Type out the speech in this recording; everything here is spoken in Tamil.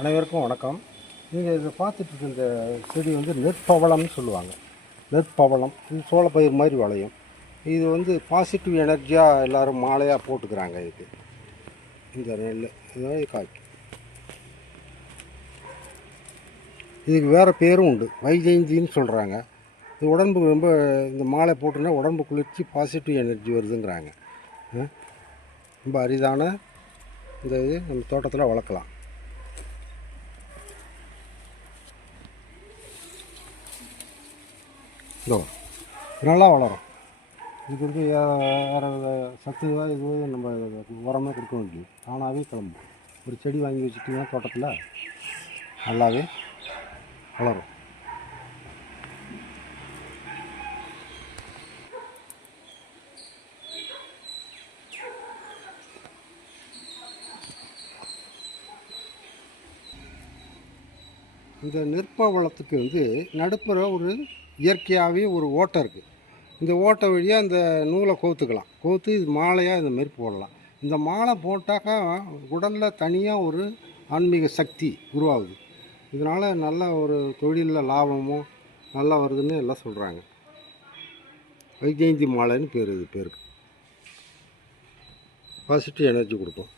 அனைவருக்கும் வணக்கம். நீங்கள் இதை பார்த்துட்டு இந்த செடி வந்து நெற்பவளம்னு சொல்லுவாங்க. நெற்பவளம் இது சோளப்பயிர் மாதிரி வளையும். இது வந்து பாசிட்டிவ் எனர்ஜியாக எல்லோரும் மாலையாக போட்டுக்கிறாங்க. இந்த நெல் இதாவது காய்க்கும். இதுக்கு வேறு பேரும் உண்டு, வைஜெயந்தின்னு சொல்கிறாங்க. இது உடம்புக்கு ரொம்ப இந்த மாலை போட்டுன்னா உடம்பு குளிர்ச்சி, பாசிட்டிவ் எனர்ஜி வருதுங்கிறாங்க. ரொம்ப அரிதான இந்த இது நம்ம தோட்டத்தில் வளர்க்கலாம். நல்லா வளரும். இதுக்கு வந்து வேறு சத்துவாக இது நம்ம உரமே கொடுக்க வேண்டியது, தானாகவே கிளம்பும். ஒரு செடி வாங்கி வச்சுட்டிங்கன்னா தோட்டத்தில் நல்லாவே வளரும். இந்த நெற்பவளத்துக்கு வந்து நடுப்புற ஒரு இயற்கையாகவே ஒரு ஓட்டை இருக்குது. இந்த ஓட்டை வழியாக இந்த நூலை கோத்துக்கலாம். கோத்து இது மாலையாக இந்த மாரி போடலாம். இந்த மாலை போட்டாக்கா உடலில் தனியாக ஒரு ஆன்மீக சக்தி உருவாகுது. இதனால் நல்ல ஒரு தொழிலில் லாபமும் நல்லா வருதுன்னு எல்லாம் சொல்கிறாங்க. வைஜெயந்தி மாலைன்னு பேர். இது பேருக்கு பாசிட்டிவ் எனர்ஜி கொடுக்கும்.